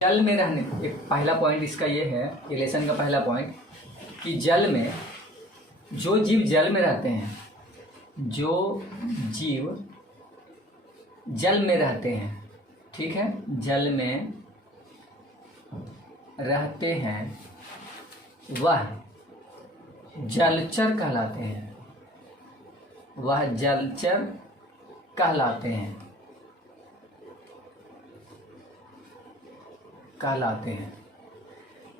जल में रहने, एक पहला पॉइंट इसका ये है, ये लेसन का पहला पॉइंट, कि जल में जो जीव जल में रहते हैं, जो जीव जल में रहते हैं, ठीक है, जल में रहते हैं, वह जलचर कहलाते हैं। वह जलचर कहलाते हैं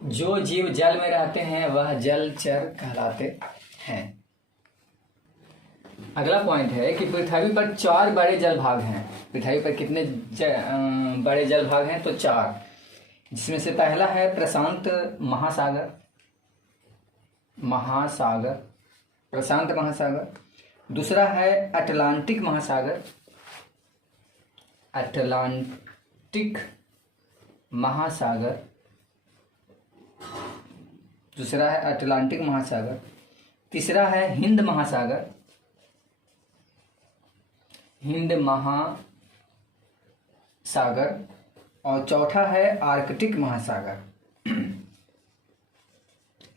जो जीव जल में रहते हैं वह जलचर कहलाते हैं। अगला पॉइंट है कि पृथ्वी पर 4 बड़े जल भाग हैं। पृथ्वी पर कितने बड़े जल भाग हैं? तो 4, जिसमें से पहला है प्रशांत महासागर, प्रशांत महासागर। दूसरा है अटलांटिक महासागर, अटलांटिक महासागर। दूसरा है अटलांटिक महासागर। तीसरा है हिंद महासागर, हिंद महासागर। और चौथा है आर्कटिक महासागर,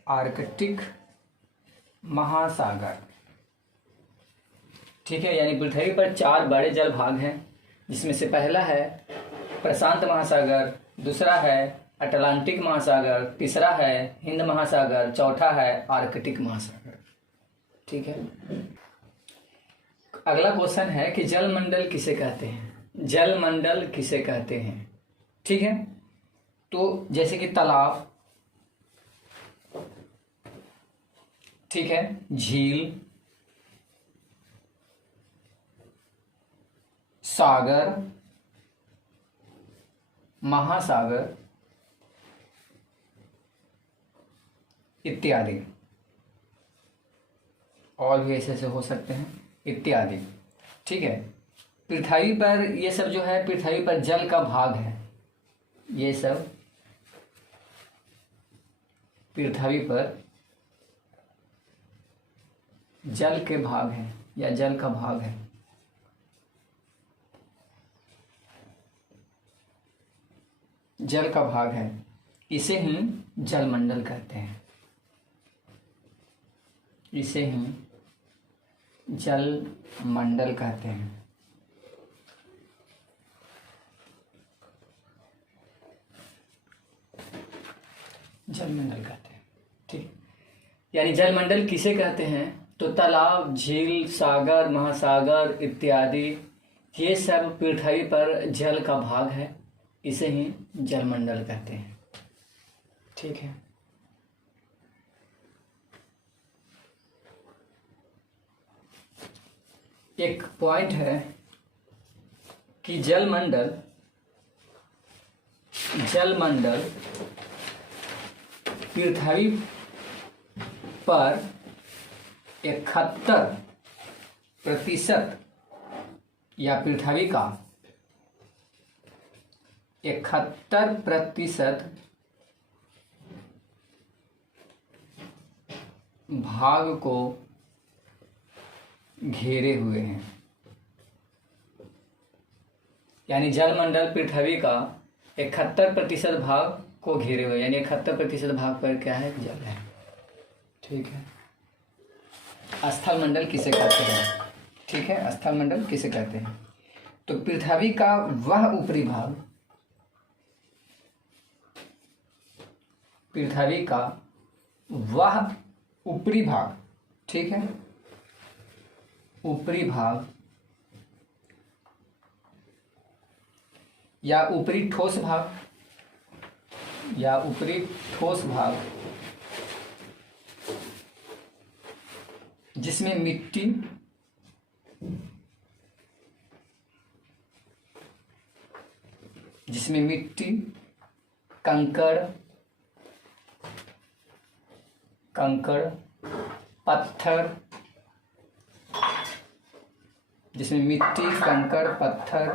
आर्कटिक महासागर। ठीक है, यानी पृथ्वी पर 4 बड़े जल भाग हैं, जिसमें से पहला है प्रशांत महासागर, दूसरा है अटलांटिक महासागर, तीसरा है हिंद महासागर, चौथा है आर्कटिक महासागर। ठीक है, अगला क्वेश्चन है कि जलमंडल किसे कहते हैं? जलमंडल किसे कहते हैं? ठीक है, तो जैसे कि तालाब, ठीक है, झील, सागर, महासागर इत्यादि, और भी ऐसे हो सकते हैं इत्यादि। ठीक है, पृथ्वी पर ये सब जो है पृथ्वी पर जल का भाग है। ये सब पृथ्वी पर जल के भाग हैं या जल का भाग है। जल का भाग है, इसे ही जलमंडल कहते हैं। इसे ही जलमंडल कहते हैं। जलमंडल कहते हैं। ठीक, यानी जलमंडल किसे कहते हैं? तो तालाब, झील, सागर, महासागर इत्यादि, ये सब पृथ्वी पर जल का भाग है, इसे ही जलमंडल कहते हैं। ठीक है, एक पॉइंट है कि जलमंडल पृथ्वी पर 71% या पृथ्वी का 71% भाग को घेरे हुए हैं। यानी जलमंडल पृथ्वी का 71% भाग को घेरे हुए, यानी 71% भाग पर क्या है? जल है। ठीक है, स्थलमंडल किसे कहते हैं? ठीक है, स्थलमंडल किसे कहते हैं? तो पृथ्वी का वह ऊपरी भाग, पृथ्वी का वह ऊपरी भाग, ठीक है, ऊपरी भाग या ऊपरी ठोस भाग, या ऊपरी ठोस भाग, जिसमें मिट्टी, कंकड़, पत्थर, जिसमें मिट्टी, कंकड़, पत्थर,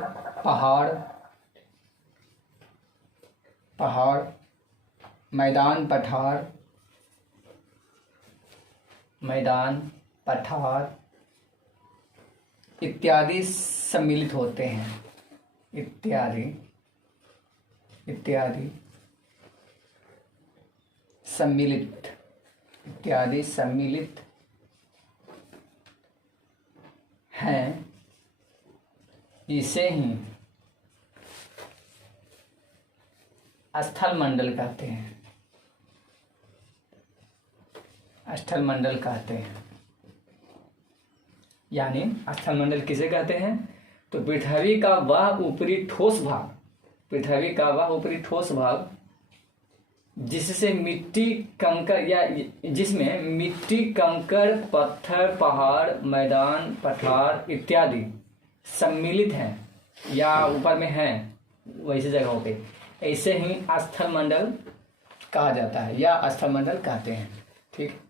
पहाड़, मैदान, पठार इत्यादि सम्मिलित होते हैं। इत्यादि इत्यादि सम्मिलित हैं, इसे ही स्थल मंडल कहते हैं। स्थल मंडल कहते हैं। यानी स्थल मंडल किसे कहते हैं? तो पृथ्वी का वह ऊपरी ठोस भाग जिससे मिट्टी कंकर या जिसमें मिट्टी कंकर पत्थर पहाड़ मैदान पठार इत्यादि सम्मिलित हैं या ऊपर में हैं वैसी जगहों पे, ऐसे ही स्थल मंडल कहा जाता है या स्थल मंडल कहते हैं। ठीक।